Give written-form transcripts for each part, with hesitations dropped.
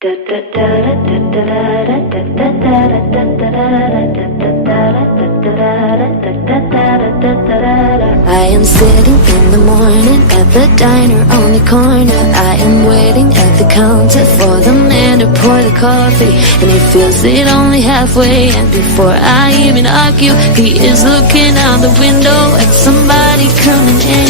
I am sitting in the morning at the diner on the corner. I am waiting at the counter for the man to pour the coffee, and he fills it only halfway. And before I even argue, he is looking out the window at somebody coming in.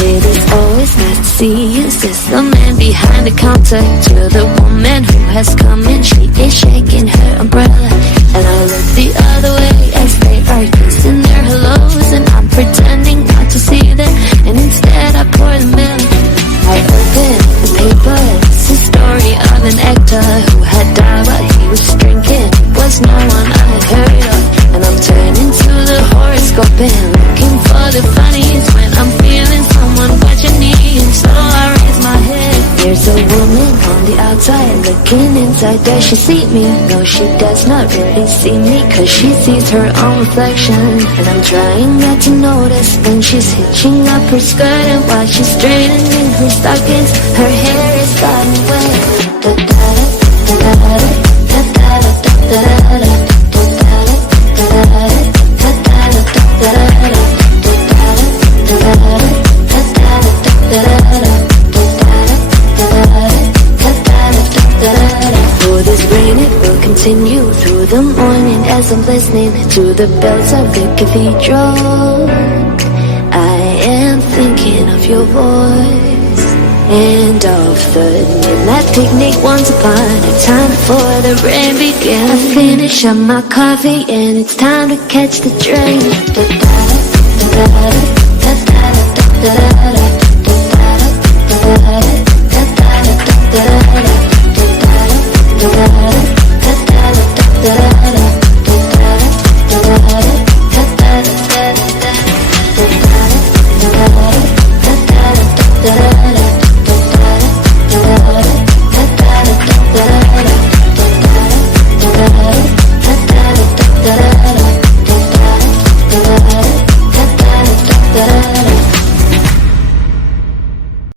It is always nice to see you, says the man behind the counter to the woman who has come in. She is shaking her umbrella, and I look the other way as they are kissing their hellos, and I'm pretending not to see them, and instead I pour the milk. I open the paper, it's the story of an actor who had died while he was drinking. It was no one I had heard of, and I'm turning to the horoscope and looking for the funnies when I'm feeling someone watching me, and so I raise my head. There's a woman on the outside looking inside. Does she see me? No, she does not really see me, cause she sees her own reflection, and I'm trying not to notice when she's hitching up her skirt, and while she's straightening her stockings, her hair is gotten wet. For this rain it will continue through the morning as I'm listening to the bells of the cathedral. I am thinking of your voice and of the midnight picnic once upon a time before the rain began. I finish up my coffee and it's time to catch the train.